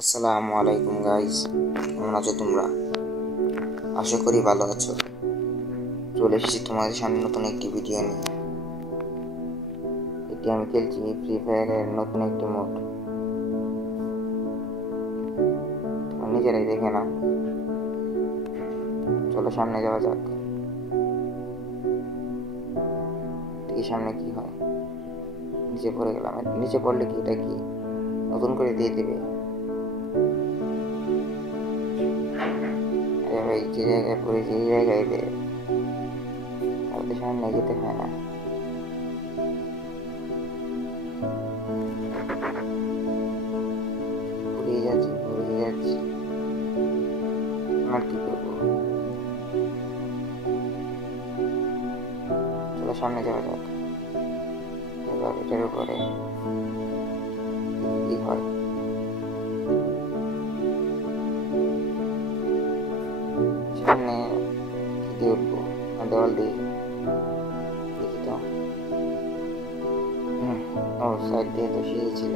আসসালামু আলাইকুম গাইস, কেমন আছো তোমরা? আশা করি ভালো আছো। চলে এসেছি তোমাদের সামনে নতুন একটি ভিডিও নিয়ে। এটি আমি খেলছি ফ্রি ফায়ারের নতুন একটি মোড। তোমরা নিজেরাই দেখে নাও। চলো সামনে যাওয়া যাক, দেখি সামনে কি হয়। নিচে পড়ে গেলাম। নিচে পড়লে কি এটা কি নতুন করে দিয়ে দেবে? আরে ভাই, যে জায়গায় পড়েছি এই জায়গায় দেয়, তাহলে সামনে যেতে হয় না। ঘুরিয়ে যাচ্ছি। আমার কি করবো? চলো সামনে যাওয়া যাক। এবার এটার উপরে কি হয়? সামনে কি দিয়ে উঠবো? দেওয়াল দিয়ে দেখি তো। ও, সাইড দিয়ে তো সিঁড়ি ছিল।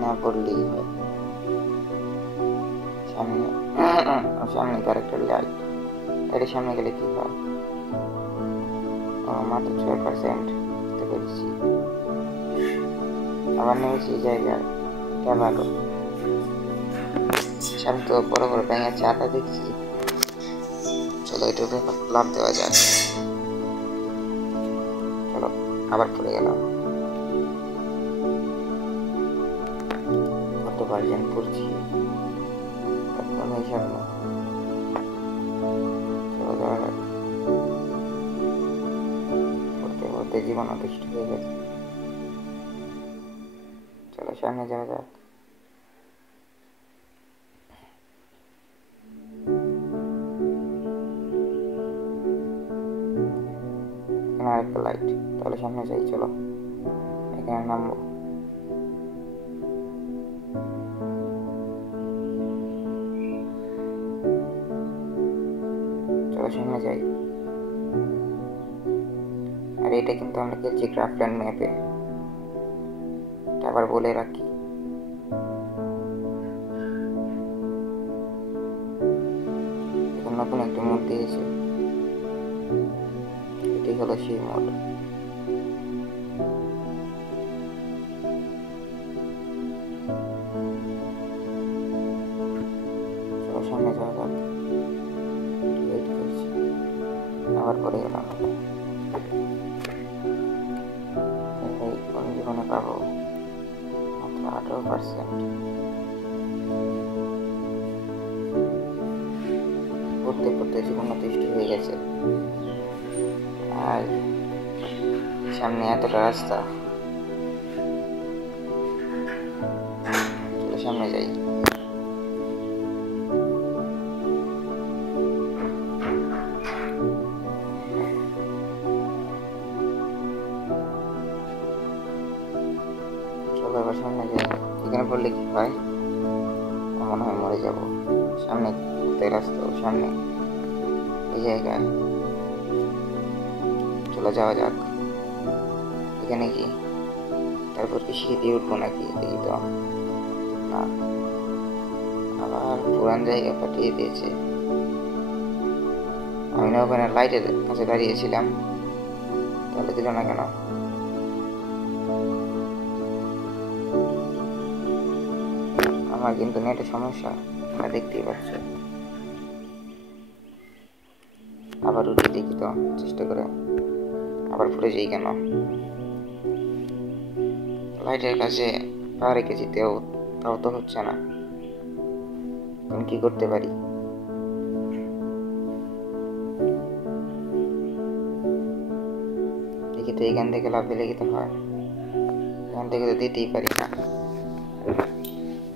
না পড়লেই হয়। সামনে সামনে ক্যারেক্টার লাইট। এর সামনে গেলে কি হয়? ও, মাত্র 6% বুঝতে পেরেছি। আবার নেমেছি এই জায়গায়, এটা ভালো। সামনে তো বড় বড় ব্যাঙের চাটা দেখছি। চলো এটার উপরে লাফ দেওয়া যাক। চলো, আবার পড়ে গেলাম। কত ভার্জন পড়ছি, কোনো হিসাব না। চলো যাওয়া যাক। পড়তে পড়তে জীবন অতিষ্ঠ হয়ে গেছে। চলো সামনে যাওয়া যাক। এখানে আরেকটা লাইট, তাহলে সামনে যাই। চলো এখানে নামবো। চলো সামনে যাই। আর এটা কিন্তু আমরা খেলছি ক্রাফটল্যান্ড ম্যাপে, আবার বলে রাখি। এখন নতুন একটা মোড দিয়েছে, এটি হলো সেই মোড। চলো সামনে যাওয়া যাক। ওয়েট করছি, আবার পরে গেলাম। কোন জীবনে পাবো? মাত্র 18%। পড়তে পড়তে জীবন অতিষ্ঠ হয়ে গেছে। আর সামনে এতটা রাস্তা। চলো সামনে যাই। চলো এবার সামনে যাই। এখানে পড়লে কি হয়? মনে হয় মরে যাব। সামনে কোথায় রাস্তা? সামনে এই জায়গায়। চলো যাওয়া যাক। এখানে কি তারপর কি সিঁড়ি দিয়ে উঠবো নাকি? দেখি তো। না, আবার পুরান জায়গা পাঠিয়ে দিয়েছে। আমি না ওখানে লাইটের কাছে দাঁড়িয়েছিলাম, তাহলে দিল না কেন? আমার কিন্তু নেটের সমস্যা, তোমরা দেখতেই পাচ্ছ। আবার উঠে দেখি তো, চেষ্টা করে। আবার পড়ে যাই কেন? লাইটের কাছে পা রেখেছি, তাও তো হচ্ছে না। আমি কি করতে পারি? দেখি তো, এখান থেকে লাভ দিলে কি তো হয়? এখান থেকে তো দিতেই পারি না।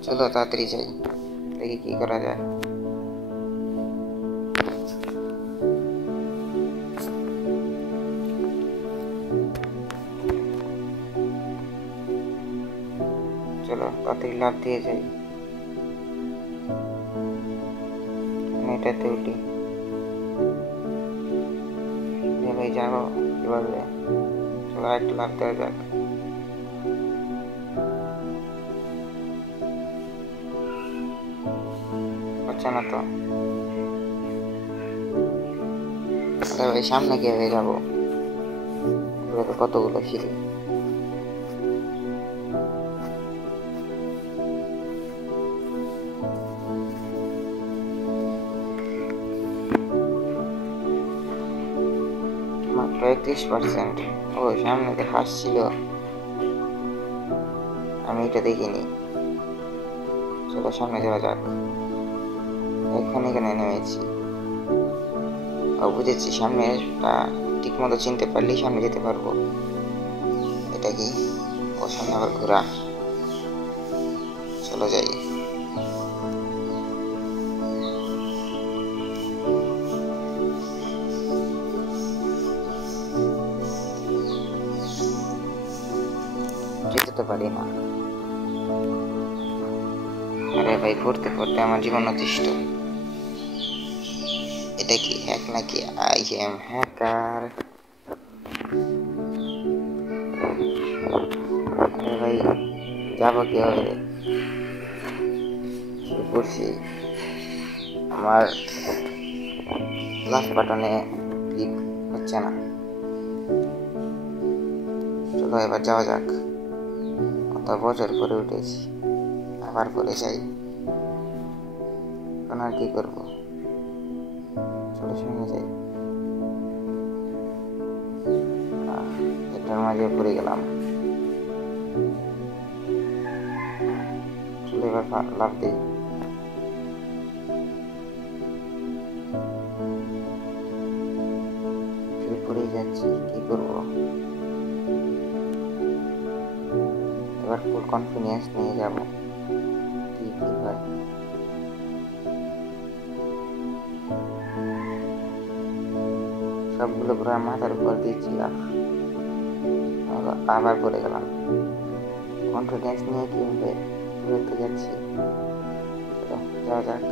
চলো তাড়াতাড়ি যাই, দেখি কি করা যায়। চলো তাড়াতাড়ি লাভ দিয়ে যাই। এটাতে উঠি। ভাই যাবো কিভাবে? চলো একটা লাভ দেওয়া যাক। হচ্ছে না তো। আরে ভাই সামনে কিভাবে যাবো? তো কতগুলো সিঁড়ি। মাত্র 31%। ও সামনে যে হাসছিল, আমি এটা দেখিনি। চলো সামনে যাওয়া যাক। এখানে নেমেছি। ও বুঝেছি, সামনেটা ঠিক মতো চিনতে পারলেই সামনে যেতে পারবো। এটা কি? ও সামনে আবার ঘোরা। চলো যাই। যেতে তো পারি না। আরে ভাই পড়তে পড়তে আমার জীবন অতিষ্ঠ। এটা কি হ্যাক নাকি? I am hacker. আরে ভাই যাবো কিভাবে? করছি আমার লাস্ট বাটনে ক্লিক হচ্ছে না। চলো এবার যাওয়া যাক। কত বছর পরে উঠেছি, আবার পরে যাই। এখন আর কি করবো? চলো সামনে যাই। এটার মাঝে পড়ে গেলাম। চলো এবার লাভ দিই। পড়েই যাচ্ছি, কি করবো? এবার ফুল কনফিডেন্স নিয়ে যাব, কি হয়। সবগুলো পুরো মাথার উপর দিয়েছি, আবার পড়ে গেলাম। কনফিডেন্স নিয়ে কিভাবে ঘুরতে যাচ্ছি। যাওয়া যাক।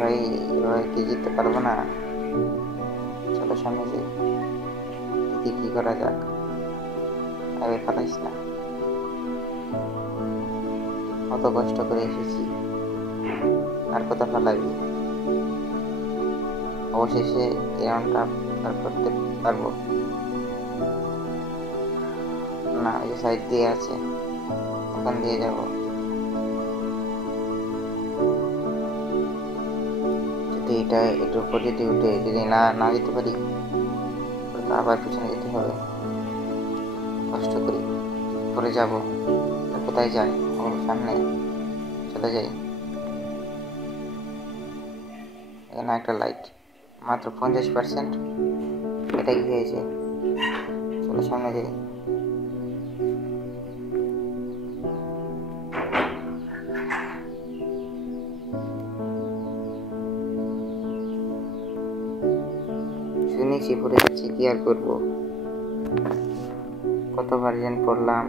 ভাই এবার কি জিততে পারবো না? চলো সামনে যাই, কি করা যাক। আরে পালাইস না, কত কষ্ট করে এসেছি, আর কত ফালাবি? অবশেষে এই রাউন্ডটা পার করতে পারবো না? এই সাইড দিয়ে আছে, ওখান দিয়ে যাবো। যদি এটা একটু উপর যদি উঠে যদি না যেতে পারি, আবার পিছনে যেতে হবে। কষ্ট করি পরে যাব। কোথায় যাই? ও সামনে চলে যাই। এখানে একটা লাইট, মাত্র 50%। এটা কি হয়েছে? চলো সামনে যাই। শুনেছি পড়ে যাচ্ছি, কি আর করবো? কত ভার্জন পড়লাম,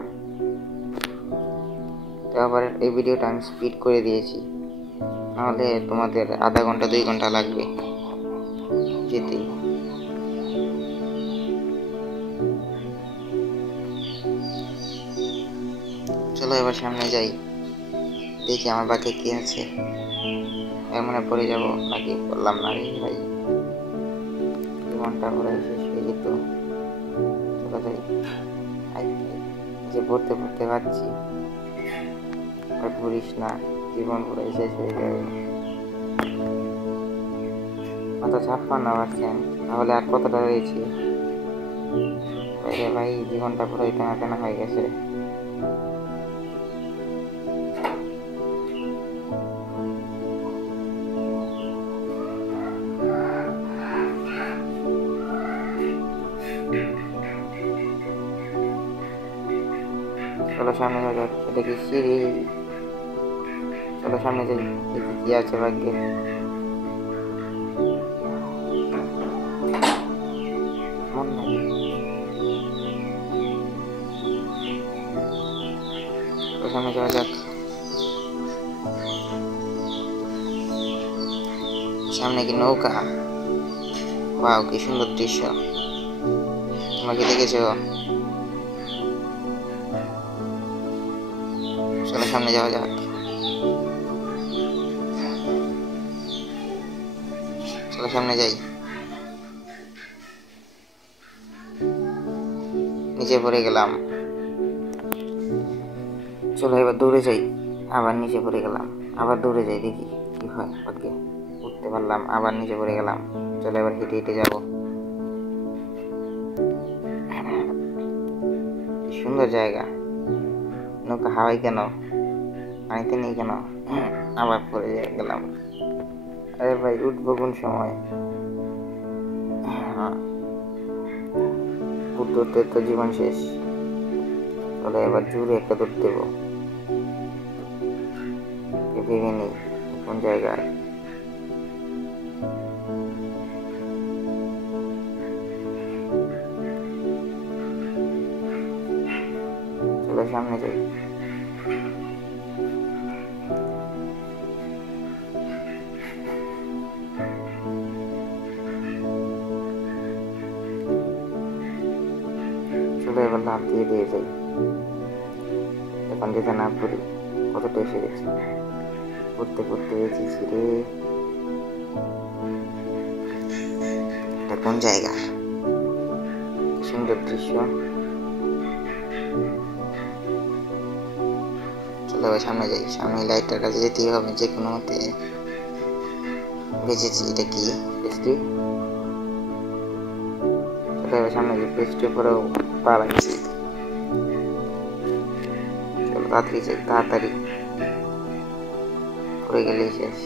তো আবার এই ভিডিওটা আমি স্পিড করে দিয়েছি, নাহলে তোমাদের আধা ঘন্টা 2 ঘন্টা লাগবে যেতে। চলো এবার সামনে যাই, দেখি আমার বাকি কি আছে। এর মনে পড়ে যাব নাকি? বললাম না রে ভাই, 2 ঘন্টা পরে শেষ হয়ে যেত। চলো যাই। যে পড়তে পড়তে পারছি, আর পড়িস না, জীবন পুরো শেষ হয়ে যাবে। মাত্র 56%, তাহলে আর কতটা রয়েছে? ভাই জীবনটা পুরো টানা টানা হয়ে গেছে। চলো সামনে যাওয়া যাক। এটা কি সিঁড়ি? চলো সামনে যাই, দেখি কি আছে ভাগ্যে। মন নাই। চলো সামনে যাওয়া যাক। সামনে কি নৌকা? ওয়াও কি সুন্দর দৃশ্য, তোমরা কি দেখেছো? চলো সামনে যাওয়া যাক। চলো সামনে যাই। নিচে পড়ে গেলাম। চলো এবার দৌড়ে যাই। আবার নিচে পড়ে গেলাম। আবার দৌড়ে যাই, দেখি কি হয়। ওকে, উঠতে পারলাম। আবার নিচে পড়ে গেলাম। চলো এবার হেঁটে হেঁটে যাবো। সুন্দর জায়গা। নৌকা হাওয়াই কেন, পানিতে নেই কেন? আবার পড়ে গেলাম। আরে ভাই, উঠবো কোন সময়? উঠতে উঠতে তো জীবন শেষ। চলো এবার জোরে একটা দৌড় দেবো। ভেবে নেই কোন জায়গায়। চলো সামনে যাই। চলো এবার লাফ দিয়ে দিয়ে যাই। এখন যেতে না পড়ি। কতটা এসে গেছি, পড়তে পড়তে গেছি রে। এটা কোন জায়গা? সুন্দর দৃশ্য। চলো এবার সামনে যাই। সামনে লাইটটার কাছে যেতেই হবে যে কোনো মতে। বেঁচেছি। এটা কি পেস্ট্রি? চলো এবার সামনে যাই। পেস্ট্রি পরেও পা লাগছি। চলো তাড়াতাড়ি যাই, তাড়াতাড়ি। পড়ে গেলেই শেষ।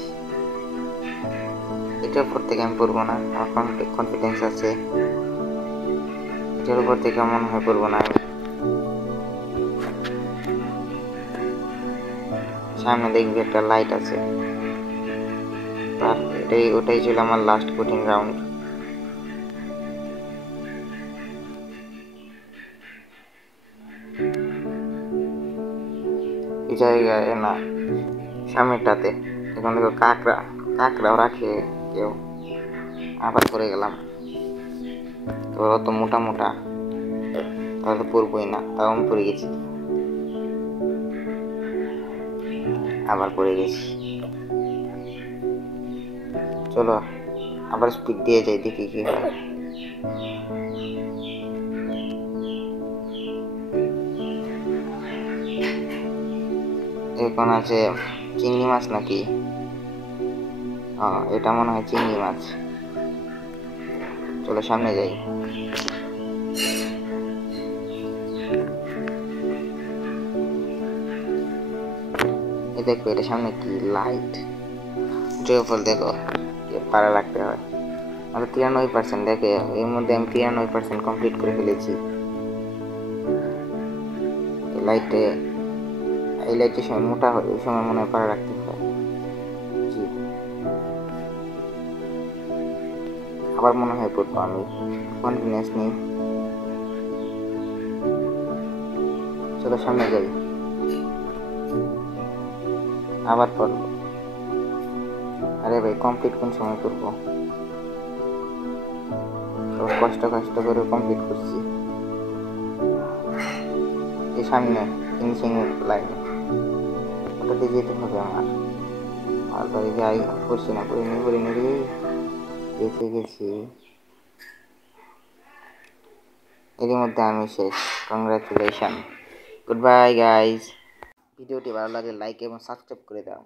এটার উপর থেকে আমি পড়বো না, আমার কনফিডেন্স আছে। এটার উপর থেকে মনে হয় পড়বো না আমি। সামনে দেখবি একটা লাইট আছে। ওটাই ছিল আমার লাস্ট কোটিং রাউন্ড। এই জায়গায় না, সামনেটাতে। এখন দেখো কাকড়াও রাখে কেউ। আবার পড়ে গেলাম। তোর অত মোটা মোটা, তাহলে পড়বই না। তাও আমি পড়ে গেছি। আবার পড়ে গেছি। চলো আবার স্পিড দিয়ে যাই, দেখি কি হয়। এখন আছে চিংড়ি মাছ নাকি? এটা মনে হয় চিংড়ি মাছ। চলো সামনে যাই। দেখো এটা সামনে কি লাইট। জয়ফল দেখো পাড়া রাখতে হয়। আমাদের 93% দেখে, এর মধ্যে আমি 93% কমপ্লিট করে ফেলেছি। এই লাইটের সময় মোটা হয়, ওই সময় মনে হয় পাড়া রাখতে হয়। জি, আবার মনে হয় পড়বো আমি, কনফিডেন্স নেই। চলো সামনে যাই। আবার পড়বো। আরে ভাই, কমপ্লিট কোন সময় করবো? কষ্ট করে কমপ্লিট করছি। এই সামনে ফিনিশিং লাইন, ওটাতে যেতে হবে আমার। আর তাই যাই, করছি না, করিনি রে। বেঁচে গেছি। এর মধ্যে আমি শেষ। কংগ্রাচুলেশন। Good bye guys. ভিডিওটি ভালো লাগলে লাইক এবং সাবস্ক্রাইব করে দাও।